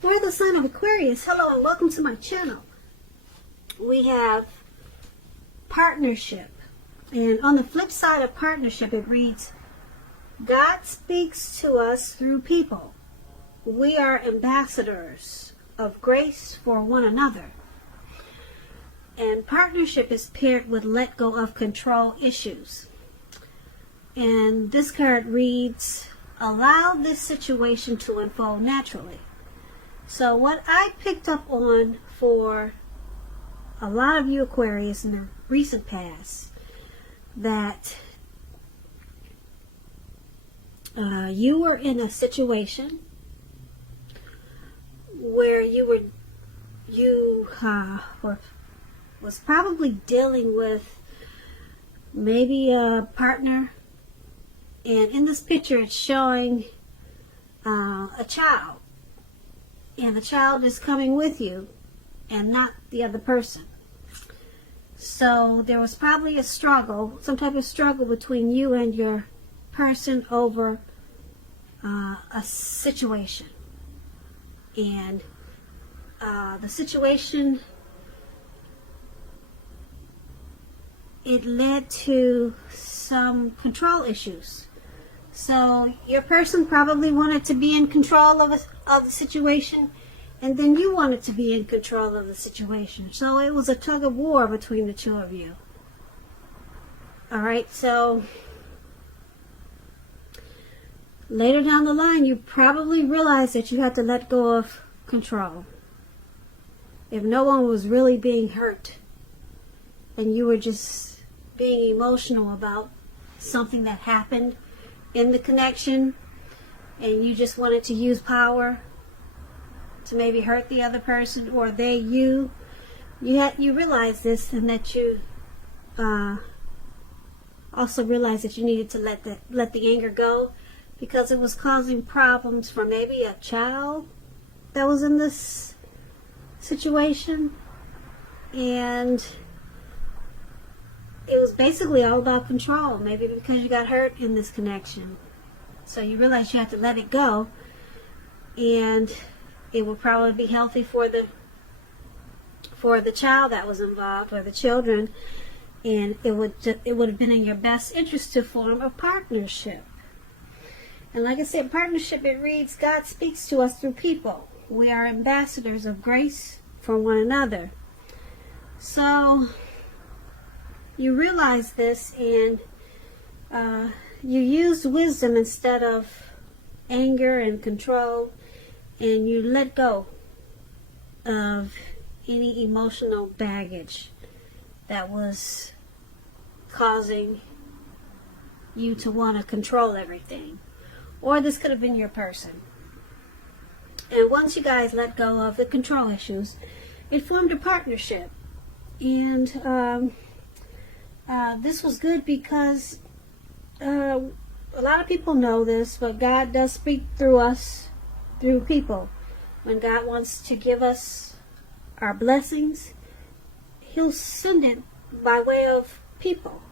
For the sign of Aquarius, hello and welcome to my channel. We have partnership. And on the flip side of partnership, it reads, God speaks to us through people. We are ambassadors of grace for one another. And partnership is paired with let go of control issues. And this card reads, allow this situation to unfold naturally. So what I picked up on for a lot of you Aquarius in the recent past, that you were in a situation where you was probably dealing with maybe a partner, and in this picture it's showing a child. And the child is coming with you and not the other person. So there was probably a struggle, some type of struggle between you and your person over a situation. And the situation, it led to some control issues. So your person probably wanted to be in control of the situation, and then you wanted to be in control of the situation. So it was a tug of war between the two of you. Alright, so later down the line, you probably realized that you had to let go of control. If no one was really being hurt, and you were just being emotional about something that happened in the connection, and you just wanted to use power to maybe hurt the other person, or you realized this, and that you also realized that you needed to let the anger go, because it was causing problems for maybe a child that was in this situation, and it was basically all about control, maybe because you got hurt in this connection. So you realized you had to let it go, and it would probably be healthy for the child that was involved, or the children, and it would have been in your best interest to form a partnership. And like I said, partnership, it reads, God speaks to us through people. We are ambassadors of grace for one another. So you realize this, and you used wisdom instead of anger and control, and you let go of any emotional baggage that was causing you to want to control everything. Or this could have been your person. And once you guys let go of the control issues, it formed a partnership. And this was good because a lot of people know this, but God does speak through us, through people. When God wants to give us our blessings, He'll send it by way of people.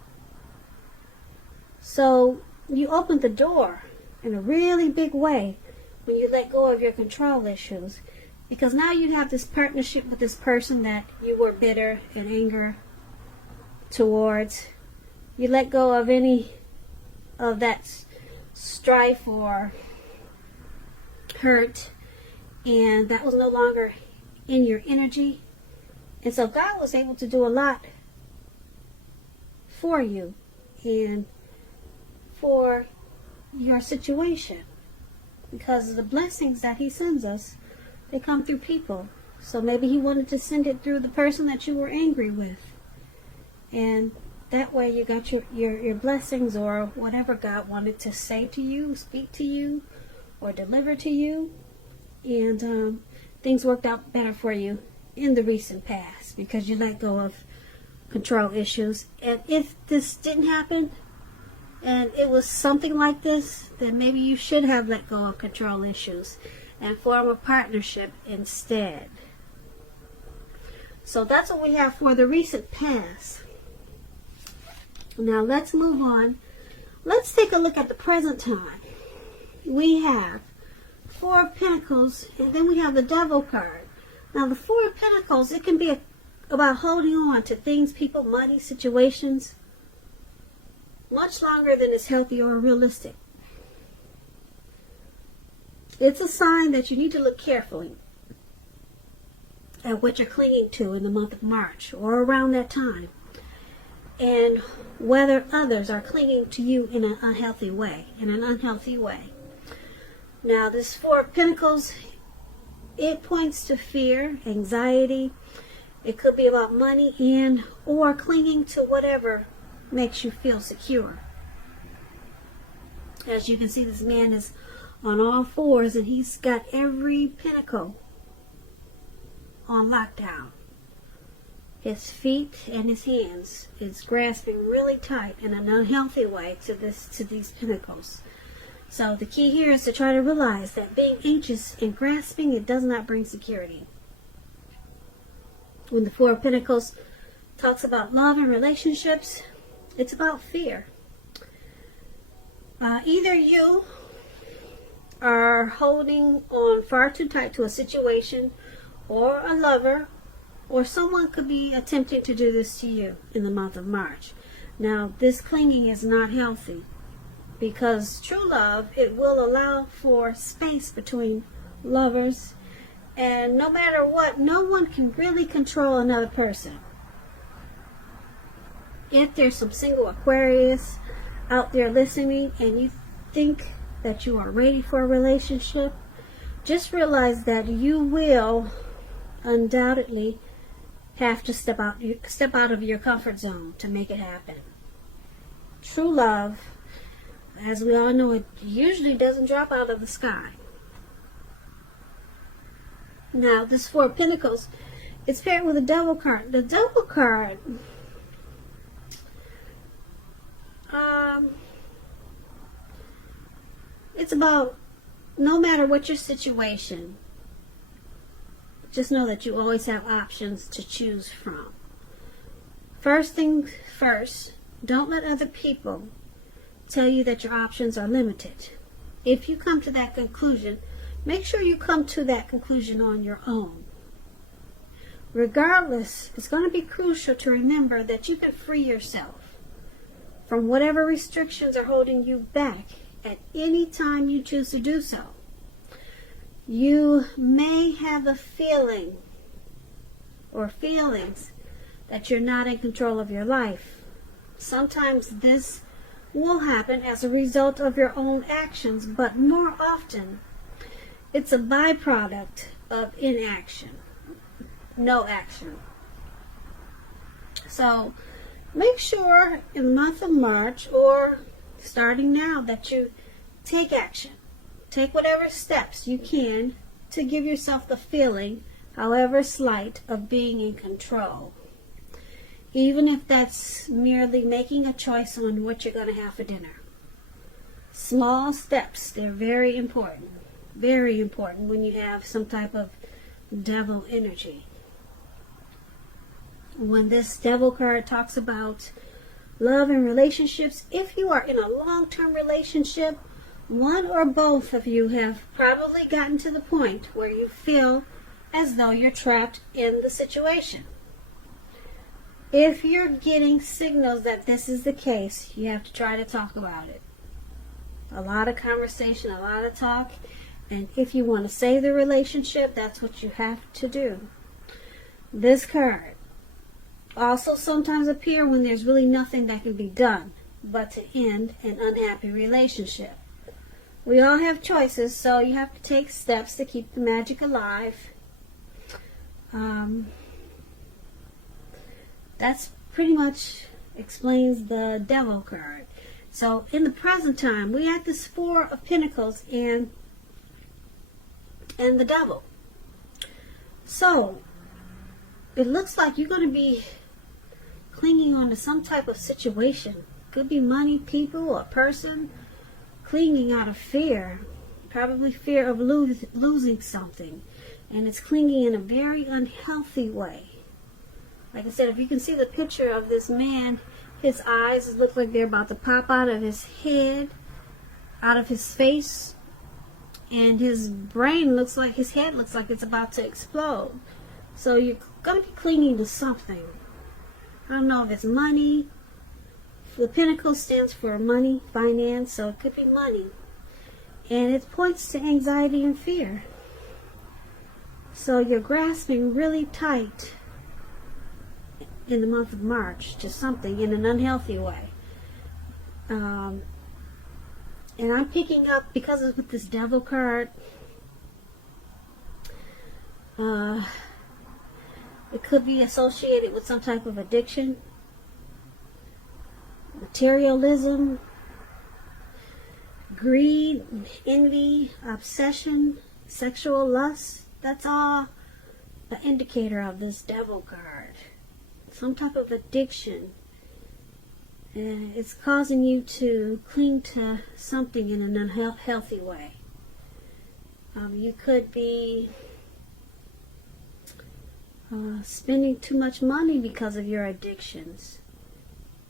So you opened the door in a really big way when you let go of your control issues, because now you have this partnership with this person that you were bitter and anger towards. You let go of any of that strife or hurt, and that was no longer in your energy. And so God was able to do a lot for you and for your situation, because the blessings that He sends us, they come through people. So maybe He wanted to send it through the person that you were angry with, and that way you got your blessings, or whatever God wanted to say to you, speak to you, or deliver to you. And things worked out better for you in the recent past because you let go of control issues. And if this didn't happen, and it was something like this, then maybe you should have let go of control issues and form a partnership instead. So that's what we have for the recent past. Now let's move on. Let's take a look at the present time. We have Four of Pentacles, and then we have the Devil card. Now the Four of Pentacles, it can be about holding on to things, people, money, situations, much longer than is healthy or realistic. It's a sign that you need to look carefully at what you're clinging to in the month of March or around that time, and whether others are clinging to you in an unhealthy way. Now, this Four of Pentacles, it points to fear, anxiety. It could be about money and or clinging to whatever makes you feel secure. As you can see, this man is on all fours and he's got every pentacle on lockdown. His feet and his hands is grasping really tight in an unhealthy way to these pentacles. So the key here is to try to realize that being anxious and grasping, it does not bring security. When the Four of Pentacles talks about love and relationships, it's about fear. Either you are holding on far too tight to a situation, or a lover, or someone could be attempting to do this to you in the month of March. Now, this clinging is not healthy, because true love, it will allow for space between lovers, and no matter what, no one can really control another person. If there's some single Aquarius out there listening and you think that you are ready for a relationship, just realize that you will undoubtedly have to step out of your comfort zone to make it happen. True love, as we all know, it usually doesn't drop out of the sky. Now, this Four of Pentacles, it's paired with the Devil card. The Devil card, it's about no matter what your situation, just know that you always have options to choose from. First things first, don't let other people tell you that your options are limited. If you come to that conclusion, make sure you come to that conclusion on your own. Regardless, it's going to be crucial to remember that you can free yourself from whatever restrictions are holding you back at any time you choose to do so. You may have a feeling or feelings that you're not in control of your life. Sometimes this will happen as a result of your own actions, but more often it's a byproduct of inaction, no action. So make sure in the month of March, or starting now, that you take action. Take whatever steps you can to give yourself the feeling, however slight, of being in control. Even if that's merely making a choice on what you're going to have for dinner. Small steps, they're very important. Very important when you have some type of devil energy. When this Devil card talks about love and relationships, if you are in a long-term relationship, one or both of you have probably gotten to the point where you feel as though you're trapped in the situation. If you're getting signals that this is the case, you have to try to talk about it. A lot of conversation, a lot of talk, and if you want to save the relationship, that's what you have to do. This card also sometimes appear when there's really nothing that can be done but to end an unhappy relationship. We all have choices, so you have to take steps to keep the magic alive. That's pretty much explains the Devil card. So in the present time, we have this Four of Pentacles and the Devil. So it looks like you're going to be clinging on to some type of situation. Could be money, people, or person. Clinging out of fear, probably fear of losing something, and it's clinging in a very unhealthy way. Like I said, if you can see the picture of this man, his eyes look like they're about to pop out of his head, out of his face, and his brain looks like, his head looks like it's about to explode. So you're going to be clinging to something. I don't know if it's money. The Pentacle stands for money, finance, so it could be money. And it points to anxiety and fear. So you're grasping really tight in the month of March to something in an unhealthy way. And I'm picking up, because of with this Devil card, it could be associated with some type of addiction, materialism, greed, envy, obsession, sexual lust. That's all an indicator of this Devil card. Some type of addiction. And it's causing you to cling to something in an unhealthy way. You could be spending too much money because of your addictions.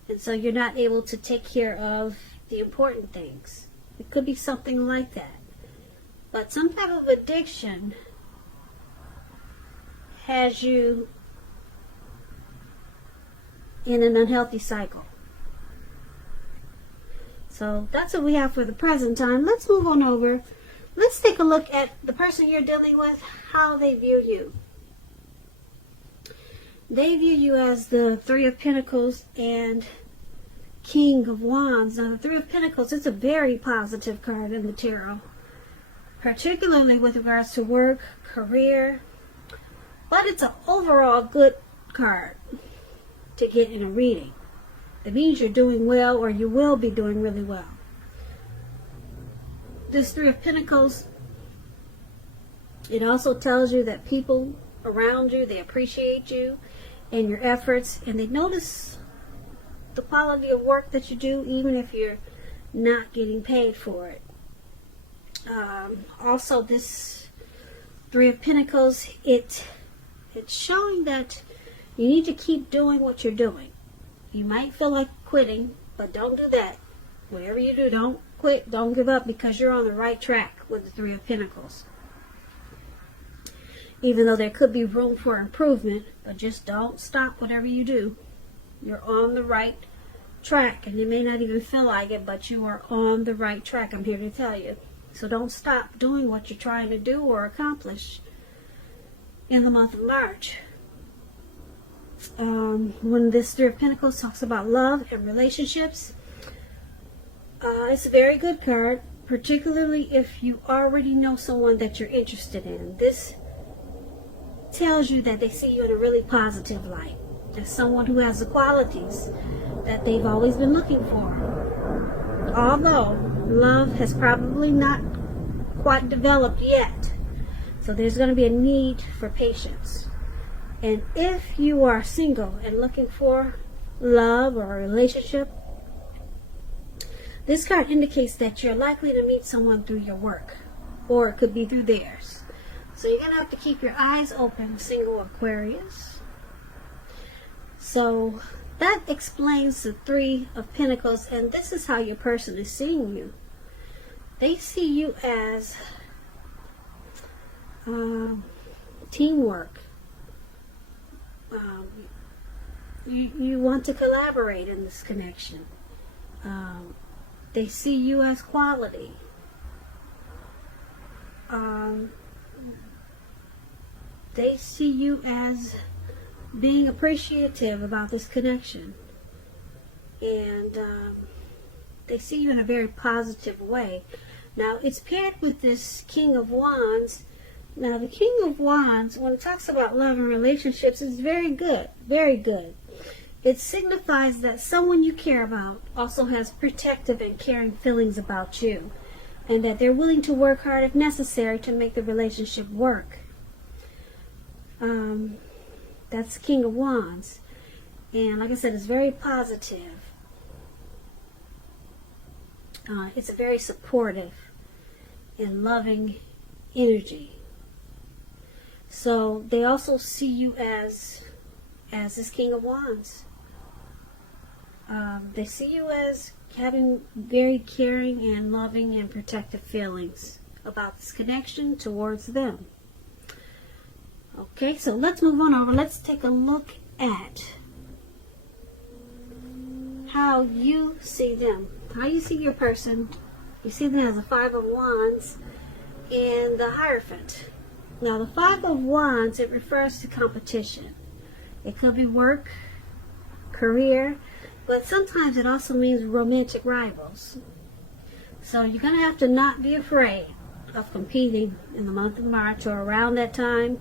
And so you're not able to take care of the important things. It could be something like that. But some type of addiction has you in an unhealthy cycle. So that's what we have for the present time. Let's move on over. Let's take a look at the person you're dealing with, how they view you. They view you as the Three of Pentacles and King of Wands. Now, the Three of Pentacles is a very positive card in the tarot, particularly with regards to work, career, but it's an overall good card to get in a reading. It means you're doing well, or you will be doing really well. This Three of Pentacles, it also tells you that people around you, they appreciate you and your efforts, and they notice the quality of work that you do, even if you're not getting paid for it. Also, this Three of Pentacles, it's showing that you need to keep doing what you're doing. You might feel like quitting, but don't do that. Whatever you do, don't quit, don't give up, because you're on the right track with the Three of Pentacles. Even though there could be room for improvement, but just don't stop whatever you do. You're on the right track, and you may not even feel like it, but you are on the right track. I'm here to tell you. So don't stop doing what you're trying to do or accomplish in the month of March. When this Three of Pentacles talks about love and relationships, it's a very good card, particularly if you already know someone that you're interested in. This tells you that they see you in a really positive light, as someone who has the qualities that they've always been looking for. Although love has probably not quite developed yet, so there's going to be a need for patience. And if you are single and looking for love or a relationship, this card indicates that you're likely to meet someone through your work, or it could be through theirs. So you're going to have to keep your eyes open, single Aquarius. So that explains the Three of Pentacles, and this is how your person is seeing you. They see you as teamwork. You want to collaborate in this connection. They see you as quality. They see you as being appreciative about this connection. And they see you in a very positive way. Now, it's paired with this King of Wands. Now, the King of Wands, when it talks about love and relationships, is very good. Very good. It signifies that someone you care about also has protective and caring feelings about you, and that they're willing to work hard if necessary to make the relationship work. That's the King of Wands. And like I said, it's very positive. It's a very supportive and loving energy. So they also see you as this King of Wands. They see you as having very caring and loving and protective feelings about this connection towards them. Okay, so let's move on over. Let's take a look at how you see them. How you see your person. You see them as a Five of Wands and the Hierophant. Now, the Five of Wands, it refers to competition. It could be work, career, but sometimes it also means romantic rivals. So you're going to have to not be afraid of competing in the month of March or around that time.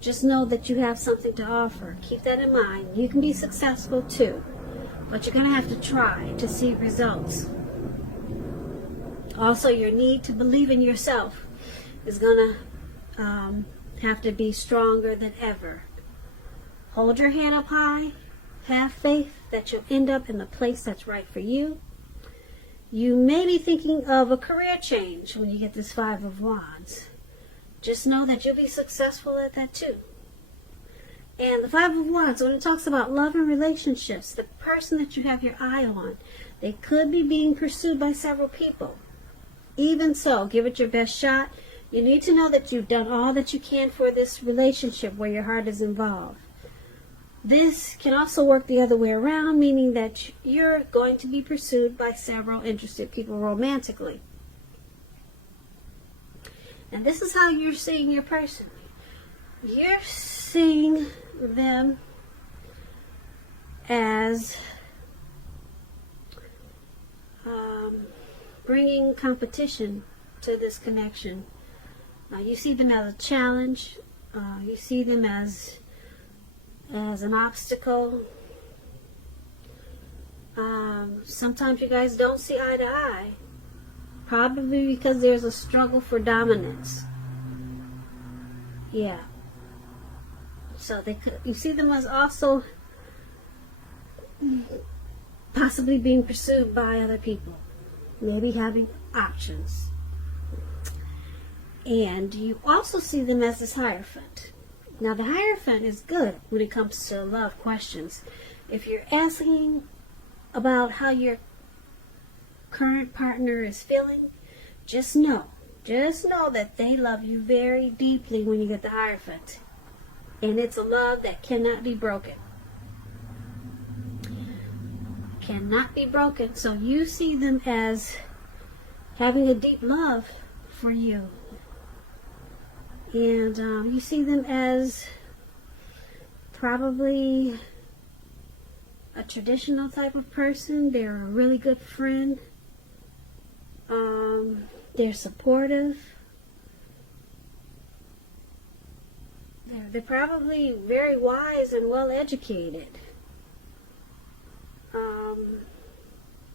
Just know that you have something to offer. Keep that in mind. You can be successful too, but you're going to have to try to see results. Also, your need to believe in yourself is going to have to be stronger than ever. Hold your head up high. Have faith that you'll end up in the place that's right for you. You may be thinking of a career change when you get this Five of Wands. Just know that you'll be successful at that too. And the Five of Wands, when it talks about love and relationships, the person that you have your eye on, they could be being pursued by several people. Even so, give it your best shot. You need to know that you've done all that you can for this relationship where your heart is involved. This can also work the other way around, meaning that you're going to be pursued by several interested people romantically. And this is how you're seeing your person. You're seeing them as bringing competition to this connection. You see them as a challenge. You see them as an obstacle. Sometimes you guys don't see eye to eye. Probably because there's a struggle for dominance. Yeah. So you see them as also possibly being pursued by other people. Maybe having options. And you also see them as this Hierophant. Now, the Hierophant is good when it comes to love questions. If you're asking about how your current partner is feeling, just know that they love you very deeply when you get the Hierophant. And it's a love that cannot be broken. Cannot be broken. So you see them as having a deep love for you. And you see them as probably a traditional type of person. They're a really good friend. They're supportive. They're probably very wise and well educated.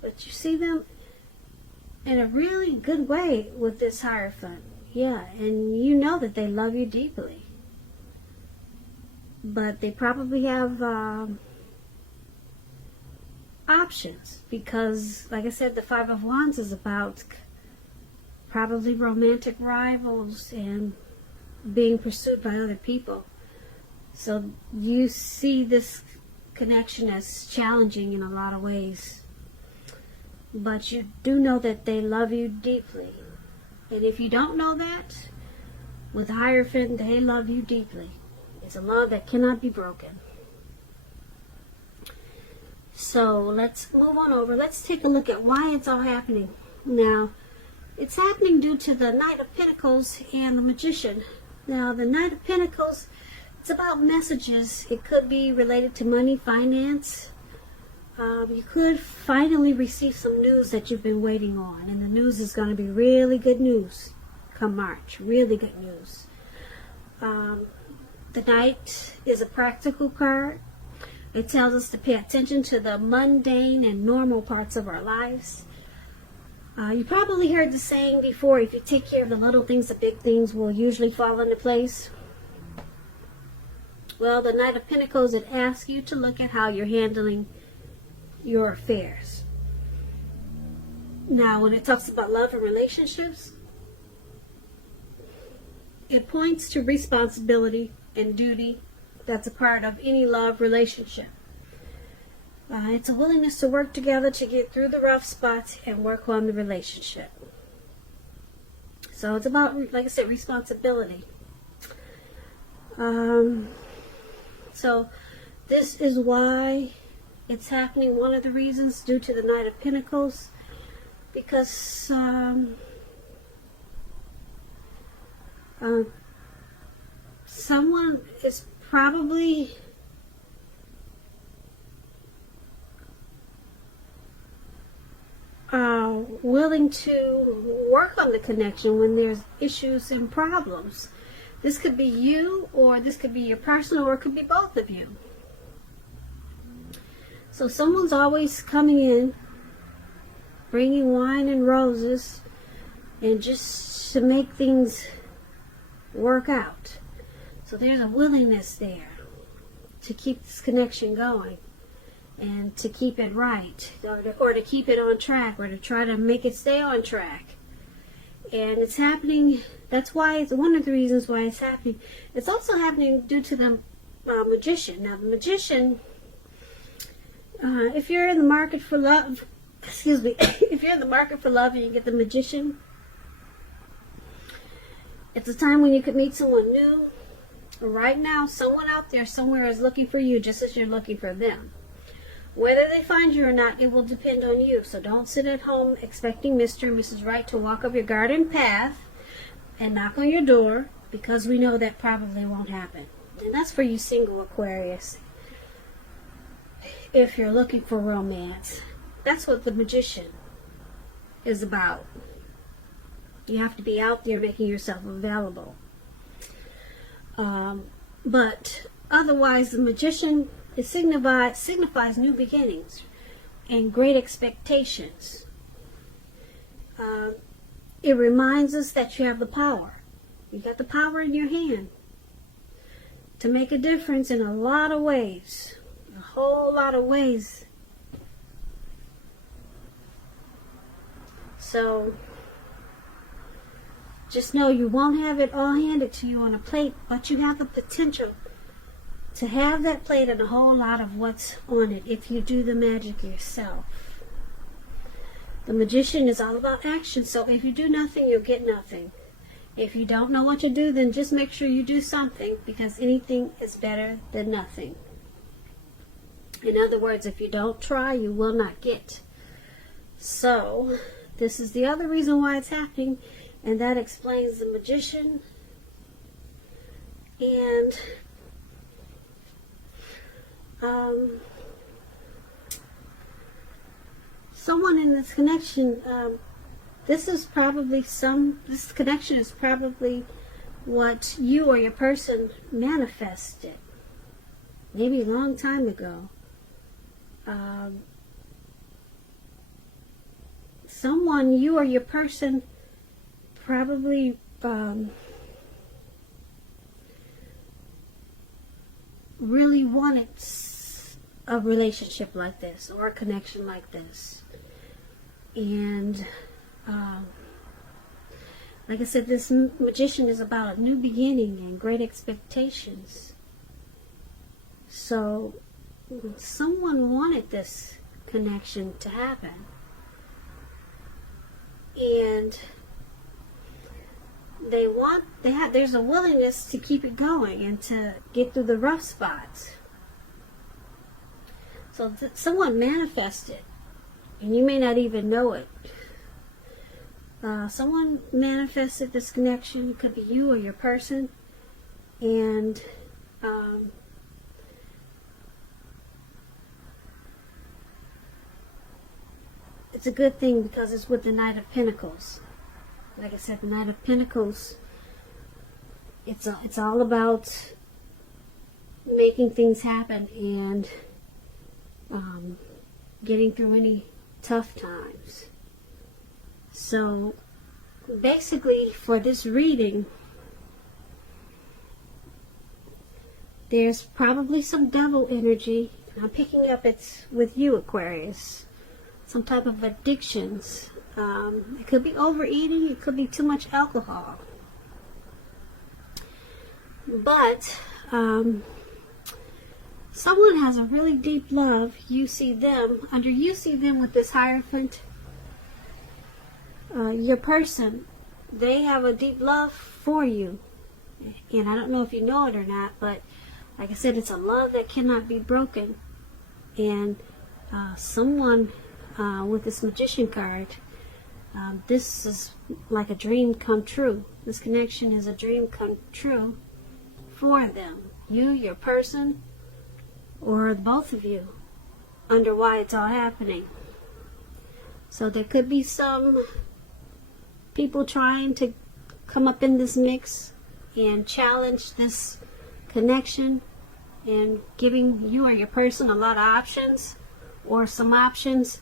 But you see them in a really good way with this Hierophant. Yeah, and you know that they love you deeply. But they probably have options because, like I said, the Five of Wands is about probably romantic rivals and being pursued by other people. So you see this connection as challenging in a lot of ways. But you do know that they love you deeply. And if you don't know that, with the Hierophant, they love you deeply. It's a love that cannot be broken. So let's move on over. Let's take a look at why it's all happening. Now, it's happening due to the Knight of Pentacles and the Magician. Now, the Knight of Pentacles, it's about messages. It could be related to money, finance. You could finally receive some news that you've been waiting on. And the news is going to be really good news come March. Really good news. The Knight is a practical card. It tells us to pay attention to the mundane and normal parts of our lives. You probably heard the saying before, if you take care of the little things, the big things will usually fall into place. Well, the Knight of Pentacles, it asks you to look at how you're handling your affairs. Now, when it talks about love and relationships, it points to responsibility and duty that's a part of any love relationship. It's a willingness to work together to get through the rough spots and work on the relationship. So it's about, like I said, responsibility. So this is why it's happening. One of the reasons, due to the Knight of Pentacles, because someone is probably willing to work on the connection when there's issues and problems. This could be you, or this could be your personal, or it could be both of you. So someone's always coming in, bringing wine and roses, and just to make things work out. So there's a willingness there to keep this connection going, and to keep it right, or to keep it on track, or to try to make it stay on track. And it's happening. That's why it's one of the reasons why it's happening. It's also happening due to the magician. Now, the magician, if you're in the market for love, if you're in the market for love and you get the magician, it's a time when you could meet someone new. Right now, someone out there somewhere is looking for you, just as you're looking for them. Whether they find you or not, it will depend on you. So don't sit at home expecting Mr. and Mrs. Right to walk up your garden path and knock on your door, because we know that probably won't happen. And that's for you single Aquarius. If you're looking for romance, that's what the magician is about. You have to be out there making yourself available. But otherwise, the magician, it signifies new beginnings and great expectations. It reminds us that you have the power. You got the power in your hand to make a difference in a lot of ways. A whole lot of ways. So just know you won't have it all handed to you on a plate, but you have the potential to have that plate and a whole lot of what's on it if you do the magic yourself. The magician is all about action, so if you do nothing, you'll get nothing. If you don't know what to do, then just make sure you do something, because anything is better than nothing. In other words, if you don't try, you will not get. So this is the other reason why it's happening, and that explains the magician. And someone in this connection, this connection is probably what you or your person manifested maybe a long time ago. Someone, you or your person, probably really wanted a relationship like this, or a connection like this. And like I said, this magician is about a new beginning and great expectations. So someone wanted this connection to happen, and there's a willingness to keep it going and to get through the rough spots. So someone manifested, and you may not even know it. Someone manifested this connection. It could be you or your person, and it's a good thing because it's with the Knight of Pentacles. Like I said, the Knight of Pentacles, it's all about making things happen and getting through any tough times. So basically, for this reading, there's probably some devil energy. I'm picking up it's with you, Aquarius. Some type of addictions. It could be overeating. It could be too much alcohol. But someone has a really deep love. You see them with this Hierophant. Your person they have a deep love for you. And I don't know if you know it or not, but like I said, it's a love that cannot be broken. And someone with this Magician card, this is like a dream come true. This connection is a dream come true for them. You, your person, or both of you, under why it's all happening. So there could be some people trying to come up in this mix and challenge this connection and giving you or your person a lot of options or some options.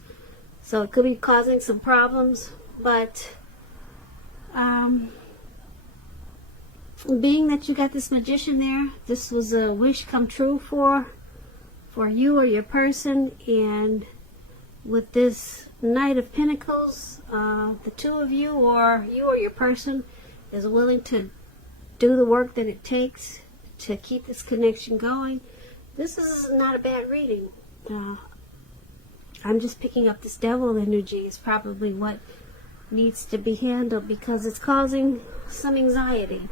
So it could be causing some problems, but being that you got this Magician there, this was a wish come true for you or your person. And with this Knight of Pentacles, the two of you or your person is willing to do the work that it takes to keep this connection going. This is not a bad reading. I'm just picking up this Devil energy is probably what needs to be handled, because it's causing some anxiety.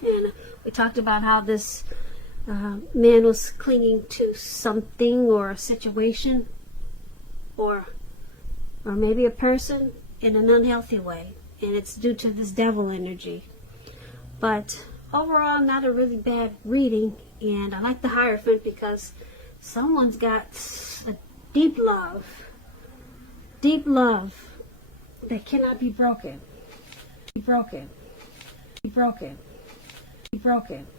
And we talked about how this man was clinging to something or a situation or maybe a person in an unhealthy way, and it's due to this Devil energy. But overall, not a really bad reading. And I like the Hierophant because someone's got a deep love that cannot be broken. Be broken.